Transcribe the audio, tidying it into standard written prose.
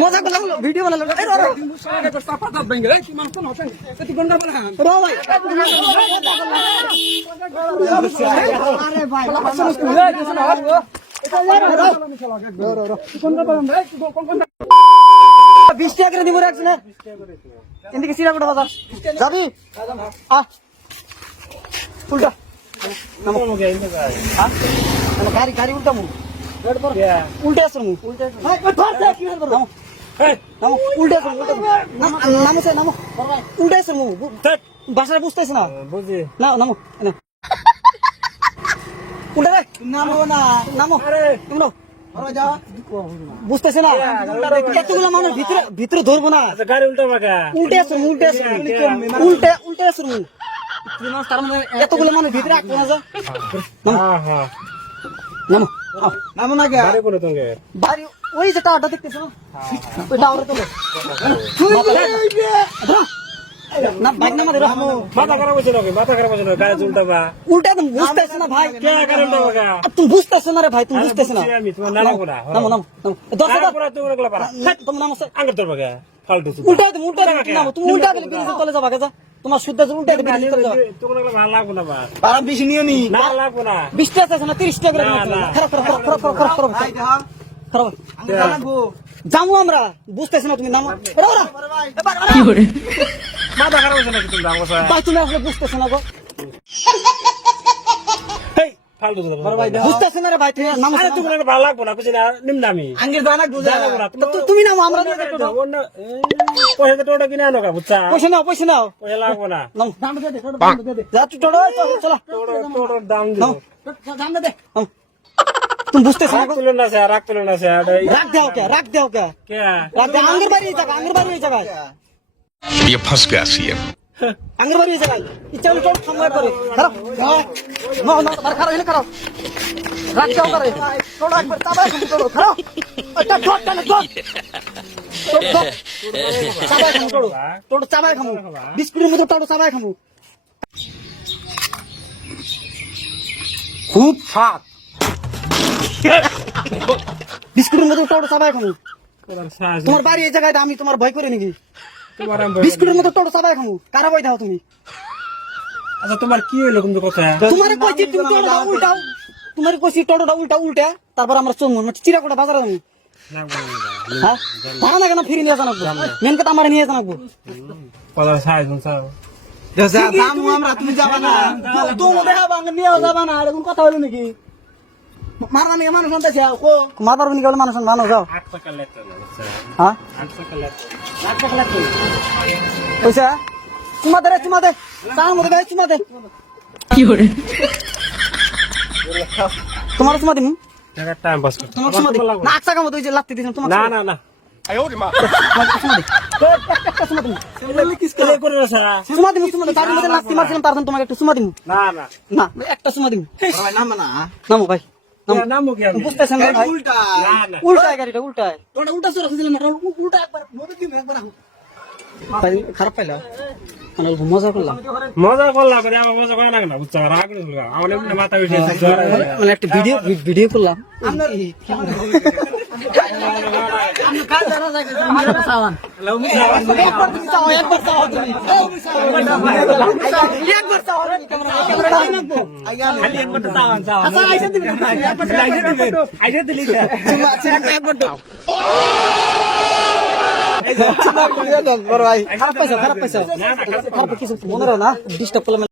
মজা করলাম ভিডিও বানালাম বিশ টাকা করে দিব রাখছি না এদিকে সিরা কোটা বাজার যাবি উল্টা গাড়ি গাড়ি উল্টামু উল্টে আসর মু উল্টে নামো উল্টে আসর মু বাসায় বুঝতেছ না না নামো উল্টে নামো না নামো বুঝতেছে না এতগুলো মানুষ ভিতরে ধরবো না গাড়ি উল্টা উল্টে আসর উল্টে আসর উল্টে উল্টে আসর মু এতগুলো মানুষ ভিতরে রাখবো না যা নামো নামো না গাড়ি করে তোকে বাড়ি ওই যে টাওয়ারটা দেখতেছো ওই টাওয়ারে তোলো না বাইক নামা দে মাথা খারাপ হচ্ছে নাকি মাথা খারাপ হচ্ছে না গাড়ি উল্টাবা উল্টা তুমি বুঝতেছো না ভাই কে গাড়ি উল্টাবা তুমি বুঝতেছো না রে ভাই তুমি বুঝতেছো না আমি তোমার নানা কোনা নামো নামো দশ নানা কোনা তুমি ওগুলা পারা তুমি নামো আঙ্গুর তোর বাগা ফালতু উল্টা নামো তুমি উল্টা গেলে ব্রিজের তলে যাবা যা তোমার শুদ্ধ উল্টা গেলে ব্রিজের তলে যাবা তোমার ওগুলা ভালো লাগবে না বা পারা বেশি নিও নি না লাগবে না 20 টাকা আছে না 30 টাকা করে খারাপ যাবো আমরা বুঝতেছো না তুমি নামো কি করে মাথা খারাপ হচ্ছে নাকি তুমি জানো ভাই তুমি আসলে বুঝতেছো না গো এই ফালতু বুঝতেছো না রে ভাই তুমি নামো আরে তুমি ভালো লাগবে না কিছু না নিম দামি আঙ্গের দানা জানো না তুমি নামো আমরা পয়সা টোটা কিনে আনো কা বুঝছা পয়সা নাও পয়সা লাগবে না নাও দাম দে যা তুই টোটো চলো টোটোর দাম দিও দাম দে তুমি বুঝতেছো না রাখ তুলো না স্যার রাখ দাও কে কে রাখ দে আঙ্গের বাড়ি জায়গা ये फंस गया सीएम আঙ্গের বাড়ি জায়গা ইচ্ছা হলে চল সময় করে খারাপ না খারাপ এনে খারাপ রাখ দাও করে টোটো একবার চাবাই খাবো টোটো খারাপ এটা ঠোঁট টানে ঠোঁট চাবাই খাবো টোটো চাবাই খাবো বিস্কুটের মতো টোটো চাবাই খাবো খুব স্বাদ বিস্কুটের মতো টোটো চাবাই খাবো তোমার বাড়ি এই জায়গায় আমি তোমার ভয় করে নাকি বিস্কুটের মতো টোটো চাবাই খাবো কারা ভয় দাও তুমি আচ্ছা তোমার কি হইলো কিন্তু কথা তোমার কইছি তুমি টোটোটা উল্টাও তোমার কইছি টোটোটা উল্টা তারপর আমরা চলবো চিরাকোটা বাজারে যাবো হ্যাঁ ভাড়া না কেন ফিরে নিয়ে জানাবো মেন কথা আমার নিয়ে জানাবো আমরা তুমি যাবা না তুমি দেখাবা নিয়ে যাবা না এরকম কথা হলো নাকি মারবা নাকি মানুষ আনতেছে মারবার নাকি মানুষ মানুষ যাও হ্যাঁ পয়সা চুমা দে তার মধ্যে গায়ে চুমা দে কি করে তোমার চুমা দিন টাইম পাস করতে তোমার চুমা দিন না আকসা কাম তো এই যে লাত্তি দিছেন তোমার না না না চুমা দিন তার মধ্যে লাত্তি মারছিলাম তার জন্য তোমাকে একটু চুমা দিন না না না একটা চুমা দিন নামো ভাই নামো কি আমি বুঝতেছেন না ভাই উল্টায় গাড়িটা উল্টায় উল্টা সরে দিলেন না উল্টা একবার ভাই খারাপ পাইলা মানে মজা করলাম করে আমার মজা করে না বুঝছো রাগ করে আমার মাথা উঠে মানে একটা ভিডিও করলাম খারাপ পাইছো কিছু মনে হয় না ডিস্টার্ব করলাম